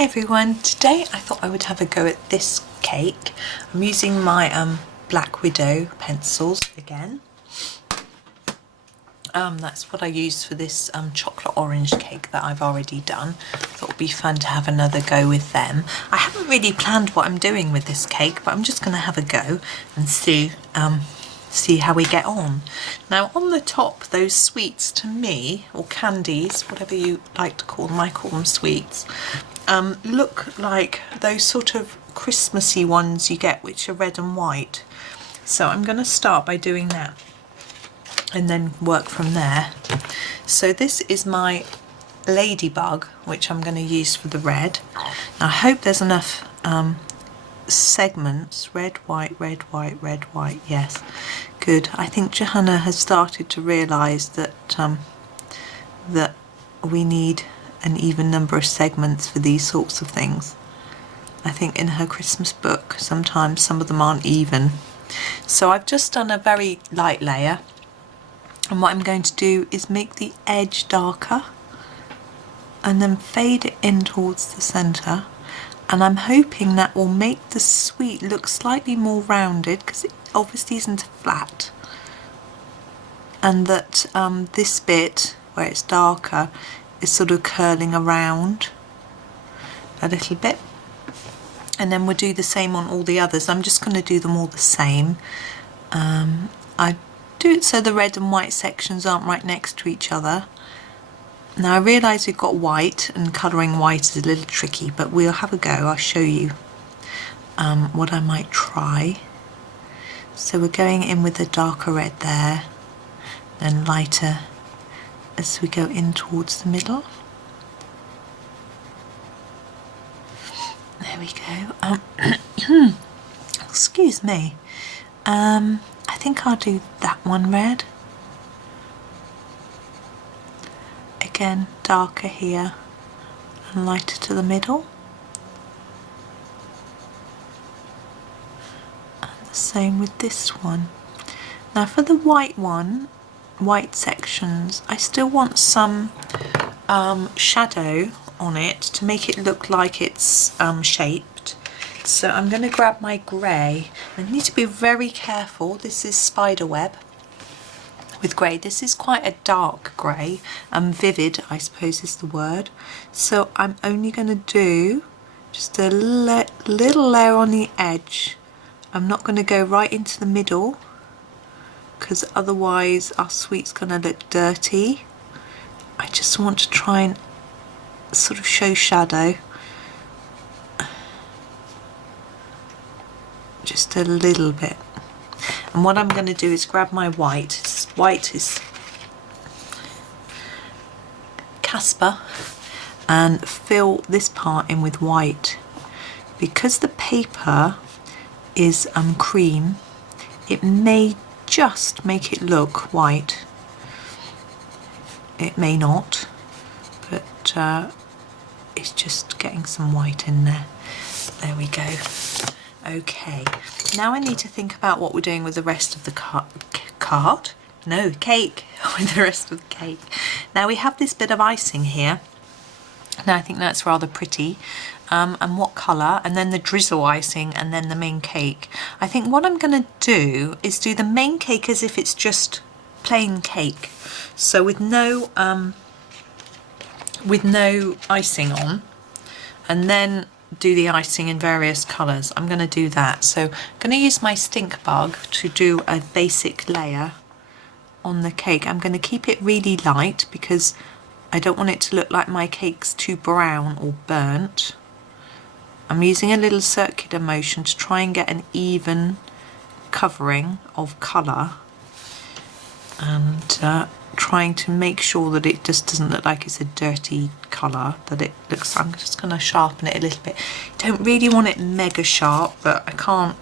Hi everyone, today I thought I would have a go at this cake. I'm using my Black Widow pencils again. That's what I used for this chocolate orange cake that I've already done. Thought it would be fun to have another go with them. I haven't really planned what I'm doing with this cake, but I'm just going to have a go and see how we get on. Now on the top, those sweets to me, or candies, whatever you like to call them, I call them sweets, look like those sort of Christmassy ones you get which are red and white. So I'm going to start by doing that and then work from there. So this is my Ladybug, which I'm going to use for the red. Now, I hope there's enough segments, red, white, red, white, red, white, yes, good. I think Johanna has started to realise that that we need an even number of segments for these sorts of things. I think in her Christmas book sometimes some of them aren't even. So I've just done a very light layer, and what I'm going to do is make the edge darker and then fade it in towards the centre. And I'm hoping that will make the sweet look slightly more rounded, because it obviously isn't flat. And that this bit, where it's darker, is sort of curling around a little bit. And then we'll do the same on all the others. I'm just going to do them all the same. I do it so the red and white sections aren't right next to each other. Now I realise we've got white, and colouring white is a little tricky, but we'll have a go. I'll show you what I might try. So we're going in with a darker red there, then lighter as we go in towards the middle. There we go. Excuse me. I think I'll do that one red. Again, darker here and lighter to the middle. And the same with this one. Now for the white one, white sections, I still want some shadow on it to make it look like it's shaped. So I'm going to grab my grey. I need to be very careful. This is Spiderweb with grey. This is quite a dark grey, vivid I suppose is the word. So I'm only going to do just a little layer on the edge. I'm not going to go right into the middle, because otherwise our sweet's going to look dirty. I just want to try and sort of show shadow. Just a little bit. And what I'm going to do is grab my white. White is Casper, and fill this part in with white. Because the paper is cream, it may just make it look white. It may not, but it's just getting some white in there. There we go. Okay, now I need to think about what we're doing with the rest of the cake, with the rest of the cake. Now we have this bit of icing here. Now I think that's rather pretty. And what colour, and then the drizzle icing, and then the main cake. I think what I'm going to do is do the main cake as if it's just plain cake, so with no icing on, and then do the icing in various colours. I'm going to do that. So I'm going to use my stink bug to do a basic layer on the cake. I'm going to keep it really light because I don't want it to look like my cake's too brown or burnt. I'm using a little circular motion to try and get an even covering of colour, and trying to make sure that it just doesn't look like it's a dirty colour, that it looks, I'm just going to sharpen it a little bit. Don't really want it mega sharp, but I can't,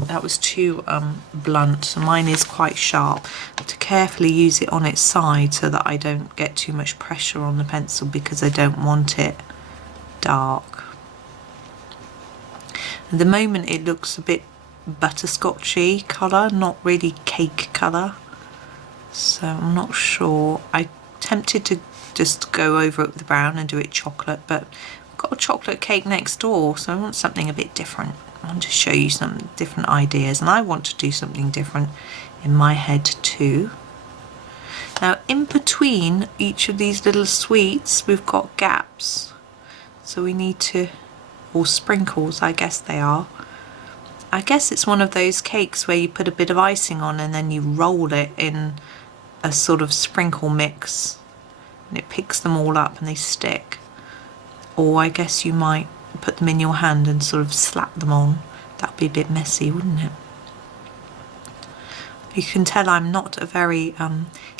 that was too blunt. Mine is quite sharp. To carefully use it on its side so that I don't get too much pressure on the pencil, because I don't want it dark. At the moment it looks a bit butterscotchy colour, not really cake colour. So I'm not sure. I'm tempted to just go over it with the brown and do it chocolate, but got a chocolate cake next door, so I want something a bit different. I want to show you some different ideas, and I want to do something different in my head too. Now in between each of these little sweets we've got gaps, so we need to, or sprinkles I guess they are. I guess it's one of those cakes where you put a bit of icing on and then you roll it in a sort of sprinkle mix and it picks them all up and they stick. Or I guess you might put them in your hand and sort of slap them on. That'd be a bit messy, wouldn't it? You can tell I'm not a very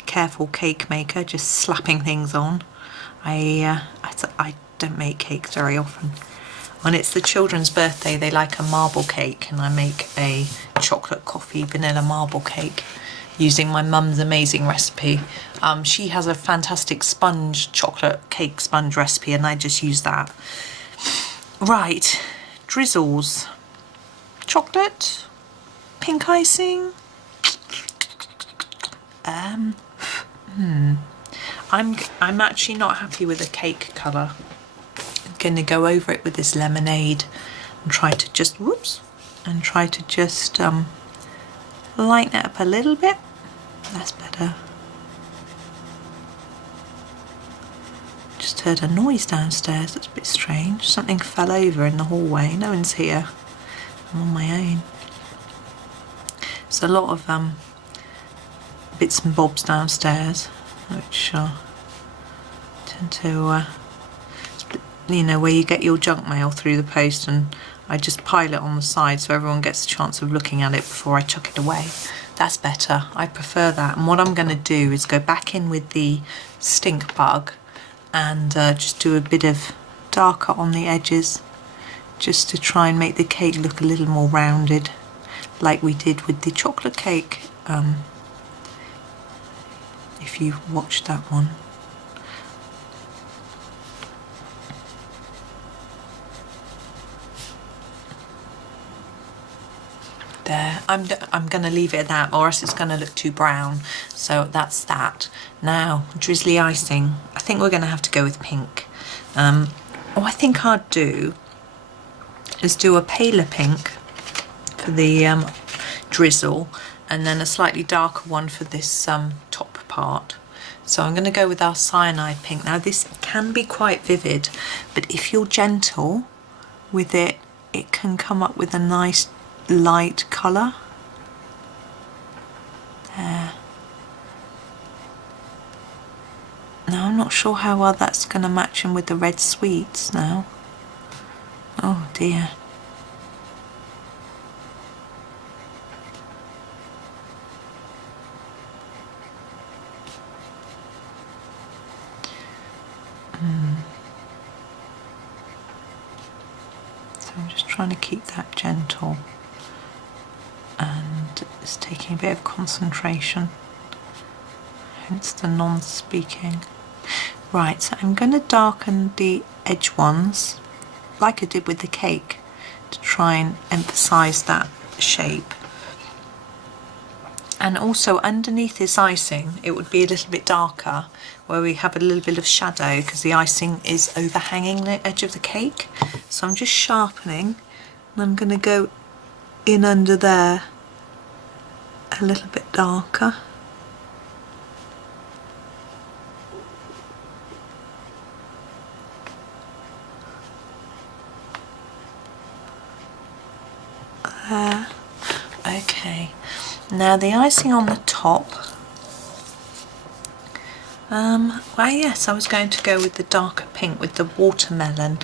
careful cake maker, just slapping things on. I don't make cakes very often. When it's the children's birthday, they like a marble cake, and I make a chocolate coffee vanilla marble cake using my mum's amazing recipe. She has a fantastic sponge, chocolate cake sponge recipe, and I just use that. Right, drizzles. Chocolate, pink icing. I'm actually not happy with the cake colour. I'm going to go over it with this lemonade and try to just, lighten it up a little bit. That's better. Just heard a noise downstairs. That's a bit strange. Something fell over in the hallway. No one's here. I'm on my own. There's a lot of bits and bobs downstairs, which tend to, you know, where you get your junk mail through the post, and I just pile it on the side so everyone gets a chance of looking at it before I chuck it away. That's better. I prefer that. And what I'm going to do is go back in with the stink bug and just do a bit of darker on the edges, just to try and make the cake look a little more rounded, like we did with the chocolate cake. If you watched that one. There, I'm going to leave it at that, or else it's going to look too brown. So that's that. Now, drizzly icing. I think we're going to have to go with pink. What I think I'd do is do a paler pink for the drizzle, and then a slightly darker one for this top part. So I'm going to go with our Cyanide Pink. Now this can be quite vivid, but if you're gentle with it, it can come up with a nice light colour. There. Now I'm not sure how well that's going to match in with the red sweets now. Oh dear. So I'm just trying to keep that gentle, and it's taking a bit of concentration, hence the non-speaking. Right, so I'm going to darken the edge ones like I did with the cake to try and emphasize that shape. And also underneath this icing it would be a little bit darker, where we have a little bit of shadow because the icing is overhanging the edge of the cake. So I'm just sharpening, and I'm going to go in under there a little bit darker. There. Okay. Now the icing on the top, well yes, I was going to go with the darker pink with the watermelon.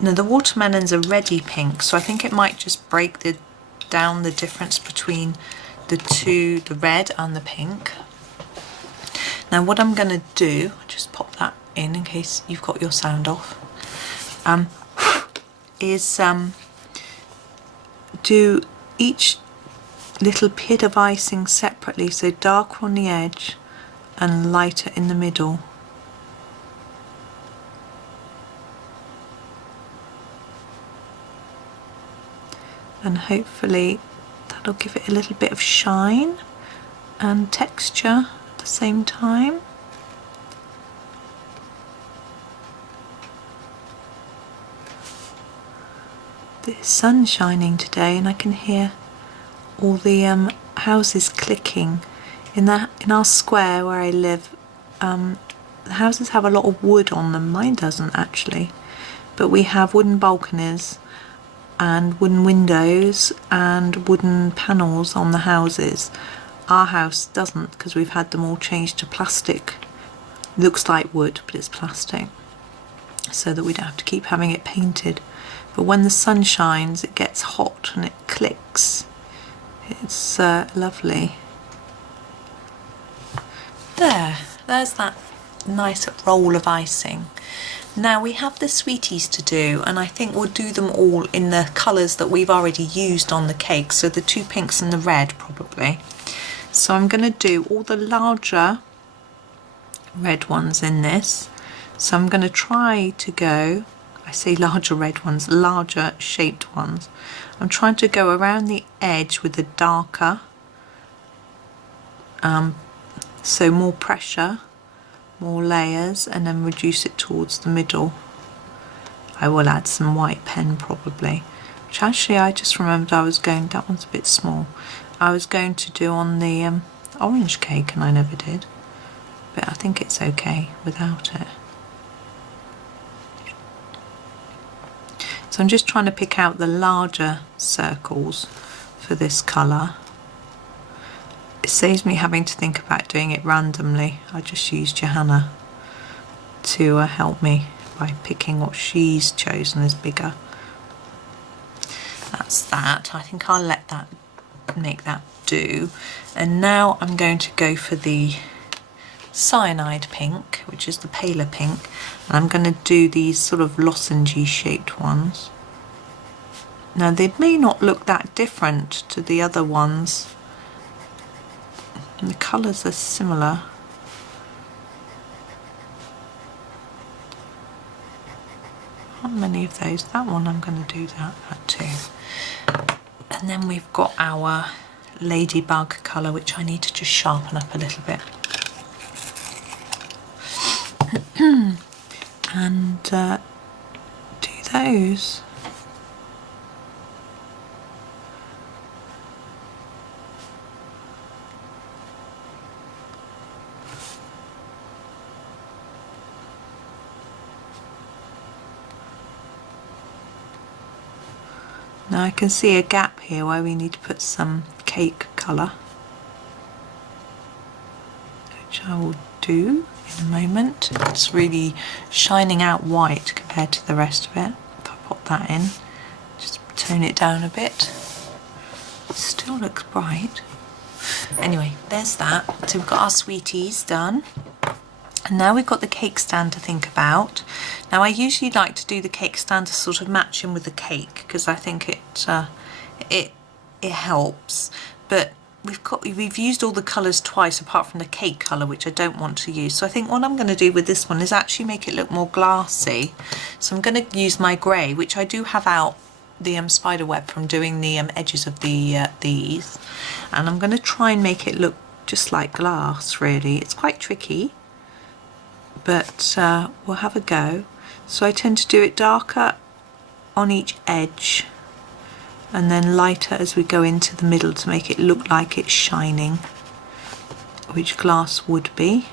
Now the watermelon's a reddy pink, so I think it might just break down the difference between the two, the red and the pink. Now what I'm going to do, just pop that in case you've got your sound off, is do each little bit of icing separately, so darker on the edge and lighter in the middle. And hopefully that'll give it a little bit of shine and texture at the same time. The sun's shining today and I can hear all the houses clicking. In our square where I live, the houses have a lot of wood on them. Mine doesn't actually, but we have wooden balconies and wooden windows and wooden panels on the houses. Our house doesn't, because we've had them all changed to plastic. Looks like wood, but it's plastic, so that we don't have to keep having it painted. But when the sun shines, it gets hot and it clicks. It's lovely. There's that nice roll of icing. Now we have the sweeties to do, and I think we'll do them all in the colours that we've already used on the cake, so the 2 pinks and the red probably. So I'm going to do all the larger red ones in this. So I'm going to try to go, I say larger red ones, larger shaped ones. I'm trying to go around the edge with the darker, so more pressure, more layers, and then reduce it towards the middle. I will add some white pen probably, which actually I just remembered that one's a bit small. I was going to do on the orange cake and I never did, but I think it's okay without it. So I'm just trying to pick out the larger circles for this colour. It saves me having to think about doing it randomly. I just use Johanna to help me by picking what she's chosen as bigger. That's that. I think I'll let that make that do. And now I'm going to go for the Cyanide Pink, which is the paler pink, and I'm going to do these sort of lozengey shaped ones. Now they may not look that different to the other ones, and the colours are similar. Not many of those. That one I'm going to do that too. And then we've got our Ladybug colour, which I need to just sharpen up a little bit. And do those. Now I can see a gap here where we need to put some cake colour, which I will do in a moment. It's really shining out white compared to the rest of it. If I pop that in, just tone it down a bit. It still looks bright. Anyway, there's that. So we've got our sweeties done. And now we've got the cake stand to think about. Now I usually like to do the cake stand to sort of match in with the cake, because I think it helps. But we've used all the colours twice apart from the cake colour, which I don't want to use. So I think what I'm going to do with this one is actually make it look more glassy. So I'm going to use my grey, which I do have out the Spiderweb from doing the edges of these, and I'm going to try and make it look just like glass. Really, it's quite tricky, but we'll have a go. So I tend to do it darker on each edge and then lighter as we go into the middle to make it look like it's shining, which glass would be.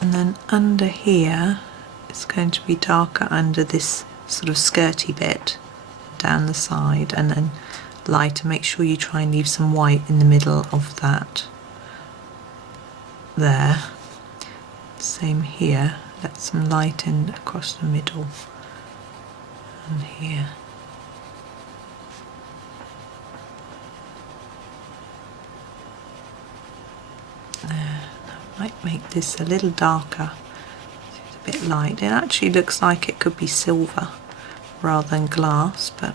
And then under here it's going to be darker under this sort of skirty bit down the side, and then lighter. Make sure you try and leave some white in the middle of that there. Same here, let some light in across the middle and here. There. I might make this a little darker. It's a bit light. It actually looks like it could be silver rather than glass, but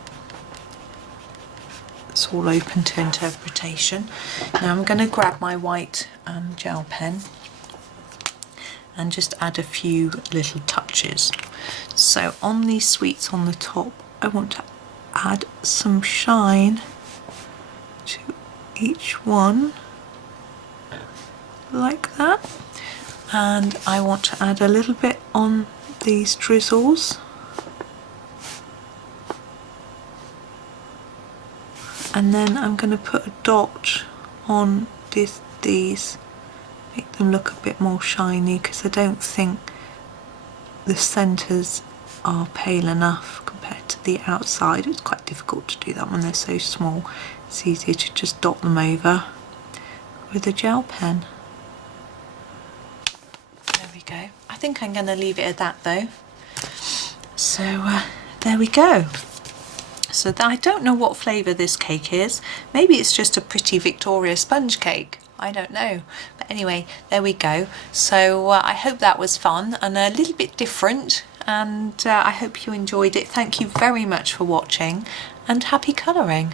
it's all open to interpretation. Now I'm going to grab my white gel pen and just add a few little touches. So on these sweets on the top, I want to add some shine each one like that, and I want to add a little bit on these drizzles, and then I'm going to put a dot on these, make them look a bit more shiny, because I don't think the centres are pale enough compared to the outside. It's quite difficult to do that when they're so small. It's easier to just dot them over with a gel pen. There we go. I think I'm going to leave it at that though. So there we go. So I don't know what flavour this cake is. Maybe it's just a pretty Victoria sponge cake. I don't know. But anyway, there we go. So I hope that was fun and a little bit different, and I hope you enjoyed it. Thank you very much for watching, and happy colouring.